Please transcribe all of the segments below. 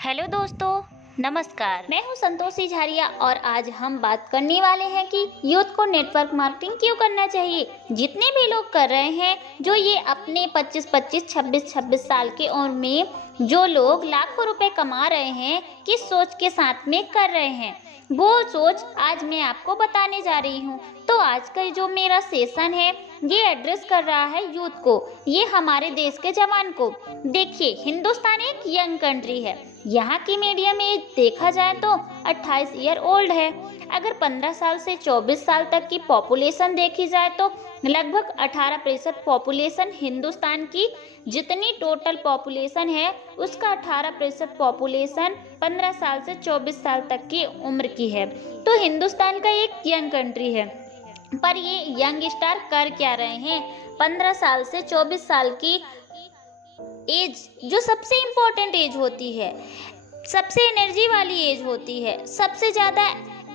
Hello दोस्तों, नमस्कार। मैं हूं संतोषी झारिया और आज हम बात करने वाले हैं कि यूथ को नेटवर्क मार्केटिंग क्यों करना चाहिए। जितने भी लोग कर रहे हैं, जो ये अपने 25-25, 26-26 साल की उम्र में जो लोग लाखों रुपए कमा रहे हैं, किस सोच के साथ में कर रहे हैं, वो सोच आज मैं आपको बताने जा रही हूँ। तो आज का जो मेरा सेशन है, ये एड्रेस कर रहा है यूथ को, ये हमारे देश के जवान को। देखिए, हिंदुस्तान एक यंग कंट्री है। यहाँ की मीडियम एज देखा जाए तो 28 ईयर ओल्ड है। अगर 15 साल से 24 साल तक की पॉपुलेशन देखी जाए तो लगभग 18% पॉपुलेशन हिंदुस्तान की जितनी टोटल पॉपुलेशन है उसका 18% पॉपुलेशन 15 साल से 24 साल तक की उम्र की है। तो हिंदुस्तान का एक यंग कंट्री है, पर ये यंग स्टार कर क्या रहे हैं? 15 साल से 24 साल की एज जो सबसे इम्पोर्टेंट एज होती है, सबसे एनर्जी वाली एज होती है, सबसे ज़्यादा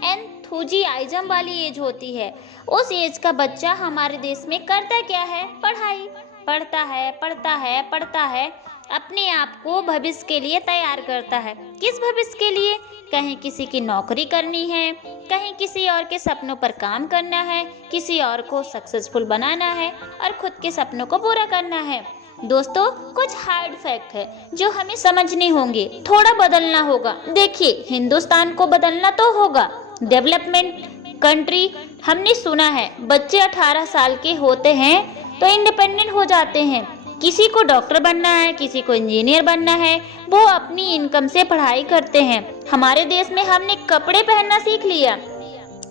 एंथुजियाज्म वाली एज होती है, उस एज का बच्चा हमारे देश में करता क्या है? पढ़ाई। पढ़ता है, अपने आप को भविष्य के लिए तैयार करता है। किस भविष्य के लिए? कहीं किसी की नौकरी करनी है, कहीं किसी और के सपनों पर काम करना है, किसी और को सक्सेसफुल बनाना है और खुद के सपनों को पूरा करना है। दोस्तों, कुछ हार्ड फैक्ट है जो हमें समझने होंगे, थोड़ा बदलना होगा। देखिए, हिंदुस्तान को बदलना तो होगा। डेवलपमेंट कंट्री हमने सुना है, बच्चे 18 साल के होते हैं तो इंडिपेंडेंट हो जाते हैं। किसी को डॉक्टर बनना है, किसी को इंजीनियर बनना है, वो अपनी इनकम से पढ़ाई करते हैं। हमारे देश में हमने कपड़े पहनना सीख लिया,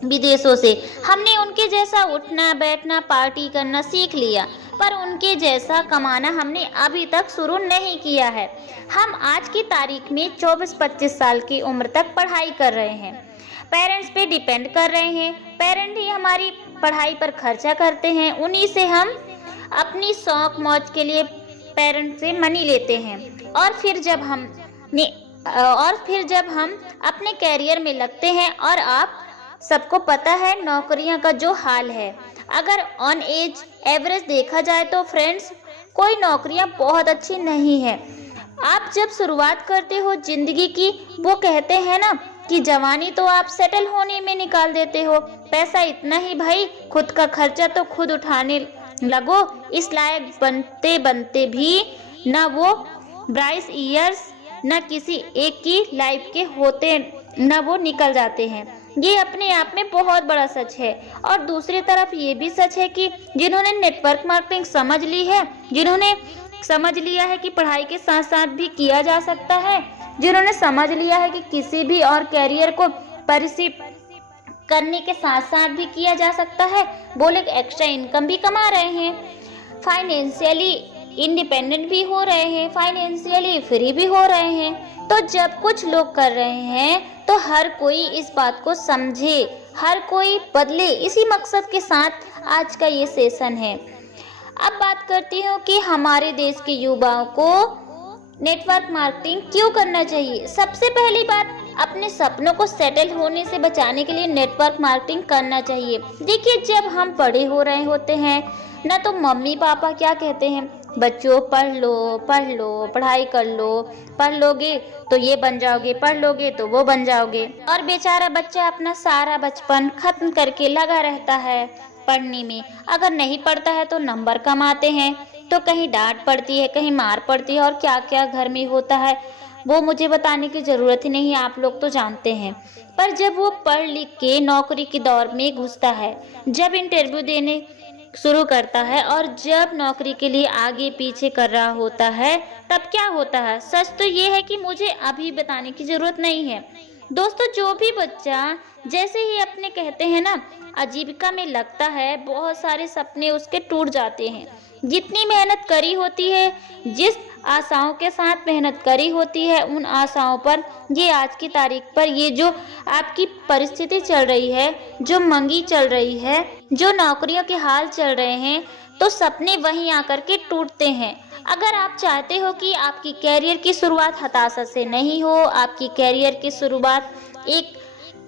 विदेशों से हमने उनके जैसा उठना बैठना पार्टी करना सीख लिया, पर उनके जैसा कमाना हमने अभी तक शुरू नहीं किया है। हम आज की तारीख में 24-25 साल की उम्र तक पढ़ाई कर रहे हैं, पेरेंट्स पे डिपेंड कर रहे हैं। पेरेंट ही हमारी पढ़ाई पर खर्चा करते हैं, उन्हीं से हम अपनी शौक मौज के लिए पेरेंट्स से मनी लेते हैं। और फिर जब हम अपने कैरियर में लगते हैं, और आप सबको पता है नौकरियां का जो हाल है, अगर ऑन एवरेज देखा जाए तो फ्रेंड्स, कोई नौकरियां बहुत अच्छी नहीं है। आप जब शुरुआत करते हो जिंदगी की, वो कहते हैं ना कि जवानी तो आप सेटल होने में निकाल देते हो, पैसा इतना ही भाई, खुद का खर्चा तो खुद उठाने लगो। इस लायक बनते बनते भी ना वो 22 ईयर्स ना किसी एक की लाइफ के होते, ना वो निकल जाते हैं। ये अपने आप में बहुत बड़ा सच है। और दूसरी तरफ ये भी सच है कि जिन्होंने नेटवर्क मार्केटिंग समझ ली है, जिन्होंने समझ लिया है कि पढ़ाई के साथ साथ भी किया जा सकता है, जिन्होंने समझ लिया है कि किसी भी और कैरियर को परस्यू करने के साथ साथ भी किया जा सकता है, वो लोग एक्स्ट्रा इनकम भी कमा रहे हैं, फाइनेंशियली इंडिपेंडेंट भी हो रहे हैं, फाइनेंशियली फ्री भी हो रहे हैं। तो जब कुछ लोग कर रहे हैं तो हर कोई इस बात को समझे, हर कोई बदले, इसी मकसद के साथ आज का ये सेशन है। अब बात करती हूँ कि हमारे देश के युवाओं को नेटवर्क मार्केटिंग क्यों करना चाहिए। सबसे पहली बात, अपने सपनों को सेटल होने से बचाने के लिए नेटवर्क मार्केटिंग करना चाहिए। देखिए, जब हम बड़े हो रहे होते हैं ना, तो मम्मी पापा क्या कहते हैं, बच्चों पढ़ लो, पढ़ाई कर लो, पढ़ लोगे तो ये बन जाओगे, पढ़ लोगे तो वो बन जाओगे। और बेचारा बच्चा अपना सारा बचपन खत्म करके लगा रहता है पढ़ने में। अगर नहीं पढ़ता है तो नंबर कम आते हैं, तो कहीं डांट पड़ती है, कहीं मार पड़ती है, और क्या क्या घर में होता है वो मुझे बताने की ज़रूरत ही नहीं, आप लोग तो जानते हैं। पर जब वो पढ़ लिख के नौकरी के दौर में घुसता है, जब इंटरव्यू देने शुरू करता है और जब नौकरी के लिए आगे पीछे कर रहा होता है, तब क्या होता है? सच तो ये है कि मुझे अभी बताने की ज़रूरत नहीं है। दोस्तों, जो भी बच्चा जैसे ही अपने कहते हैं ना आजीविका में लगता है, बहुत सारे सपने उसके टूट जाते हैं। जितनी मेहनत करी होती है, जिस आशाओं के साथ मेहनत करी होती है, उन आशाओं पर ये आज की तारीख पर ये जो आपकी परिस्थिति चल रही है, जो मंगी चल रही है, जो नौकरियों के हाल चल रहे हैं, तो सपने वहीं आकर के टूटते हैं। अगर आप चाहते हो कि आपकी कैरियर की शुरुआत हताशा से नहीं हो, आपकी कैरियर की शुरुआत एक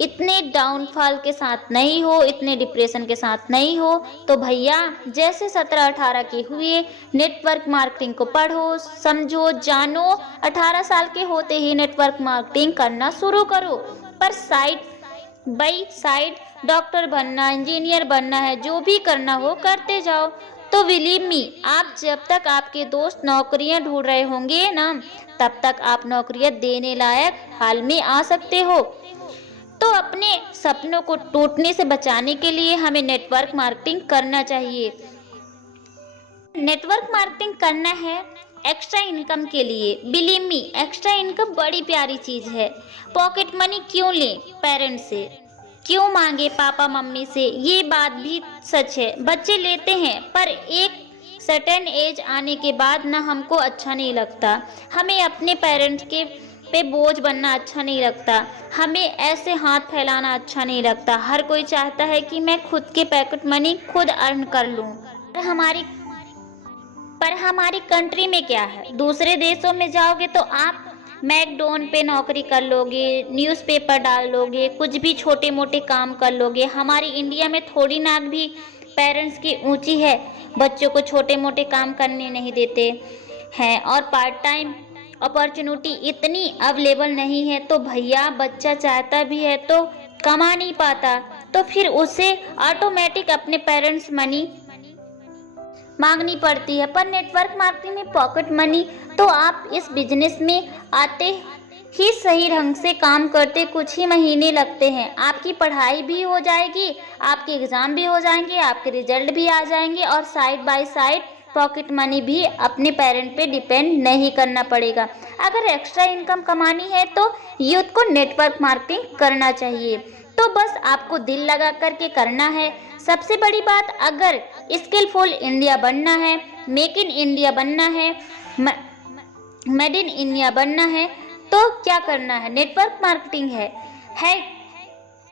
इतने डाउनफॉल के साथ नहीं हो, इतने डिप्रेशन के साथ नहीं हो, तो भैया जैसे 17-18 के हुए नेटवर्क मार्केटिंग को पढ़ो, समझो, जानो। 18 साल के होते ही नेटवर्क मार्केटिंग करना शुरू करो। पर साइड बाई साइड डॉक्टर बनना, इंजीनियर बनना है, जो भी करना हो करते जाओ। तो बिलीव मी, आप जब तक आपके दोस्त नौकरियां ढूंढ रहे होंगे ना, तब तक आप नौकरियां देने लायक हाल में आ सकते हो। तो अपने सपनों को टूटने से बचाने के लिए हमें नेटवर्क मार्केटिंग करना चाहिए। नेटवर्क मार्केटिंग करना है एक्स्ट्रा इनकम के लिए। बिलीव मी, एक्स्ट्रा इनकम बड़ी प्यारी चीज है। पॉकेट मनी क्यों लें पेरेंट्स से, क्यों मांगे पापा मम्मी से, ये बात भी सच है। बच्चे लेते हैं पर एक सर्टेन एज आने के बाद ना हमको अच्छा नहीं लगता, हमें अपने पेरेंट्स के पे बोझ बनना अच्छा नहीं लगता, हमें ऐसे हाथ फैलाना अच्छा नहीं लगता। हर कोई चाहता है कि मैं खुद के पॉकेट मनी खुद अर्न कर लूं। पर हमारी कंट्री में क्या है, दूसरे देशों में जाओगे तो आप मैकडोन पे नौकरी कर लोगे, न्यूज़पेपर डाल लोगे, कुछ भी छोटे मोटे काम कर लोगे। हमारी इंडिया में थोड़ी नाक भी पेरेंट्स की ऊंची है, बच्चों को छोटे मोटे काम करने नहीं देते हैं। और पार्ट टाइम अपॉर्चुनिटी इतनी अवेलेबल नहीं है, तो भैया बच्चा चाहता भी है तो कमा नहीं पाता, तो फिर उसे ऑटोमेटिक अपने पेरेंट्स मनी मांगनी पड़ती है। पर नेटवर्क मार्केटिंग में पॉकेट मनी, तो आप इस बिजनेस में आते ही सही ढंग से काम करते कुछ ही महीने लगते हैं, आपकी पढ़ाई भी हो जाएगी, आपके एग्ज़ाम भी हो जाएंगे, आपके रिजल्ट भी आ जाएंगे, और side by side pocket money भी अपने पेरेंट पे डिपेंड नहीं करना पड़ेगा। अगर एक्स्ट्रा इनकम कमानी है तो यूथ को नेटवर्क मार्केटिंग करना चाहिए। तो बस आपको दिल लगा करके करना है। सबसे बड़ी बात, अगर स्किलफुल इंडिया बनना है, मेक इन इंडिया बनना है, मेड इन इंडिया बनना है, तो क्या करना है, नेटवर्क मार्केटिंग है।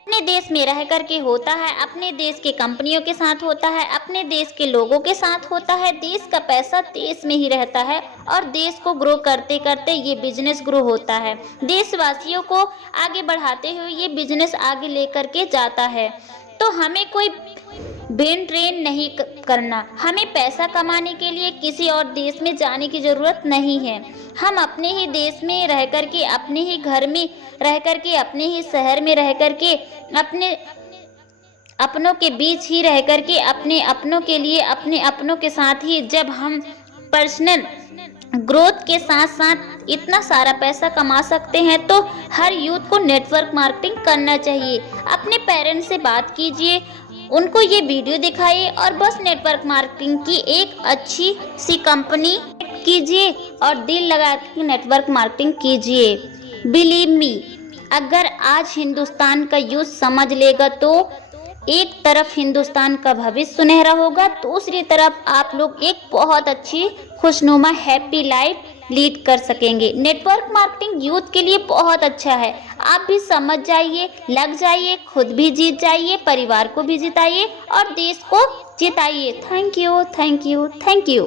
अपने देश में रह करके होता है, अपने देश के कंपनियों के साथ होता है, अपने देश के लोगों के साथ होता है। देश का पैसा देश में ही रहता है, और देश को ग्रो करते करते ये बिजनेस ग्रो होता है। देशवासियों को आगे बढ़ाते हुए ये बिजनेस आगे लेकर के जाता है। तो हमें कोई ब्रेन ट्रेन नहीं करना, हमें पैसा कमाने के लिए किसी और देश में जाने की ज़रूरत नहीं है। हम अपने ही देश में रह करके, अपने ही घर में रह करके, अपने ही शहर में रह करके, अपने अपनों के बीच ही रह करके, अपने अपनों के लिए, अपने अपनों के साथ ही जब हम पर्सनल ग्रोथ के साथ साथ इतना सारा पैसा कमा सकते हैं, तो हर यूथ को नेटवर्क मार्केटिंग करना चाहिए। अपने पेरेंट्स से बात कीजिए, उनको ये वीडियो दिखाइए, और बस नेटवर्क मार्केटिंग की एक अच्छी सी कंपनी कीजिए और दिल लगा के नेटवर्क मार्केटिंग कीजिए। बिलीव मी, अगर आज हिंदुस्तान का यूथ समझ लेगा तो एक तरफ हिंदुस्तान का भविष्य सुनहरा होगा, दूसरी तरफ आप लोग एक बहुत अच्छी खुशनुमा हैप्पी लाइफ लीड कर सकेंगे। नेटवर्क मार्केटिंग यूथ के लिए बहुत अच्छा है। आप भी समझ जाइए, लग जाइए, खुद भी जीत जाइए, परिवार को भी जिताइए और देश को जिताइए। Thank you, thank you, thank you.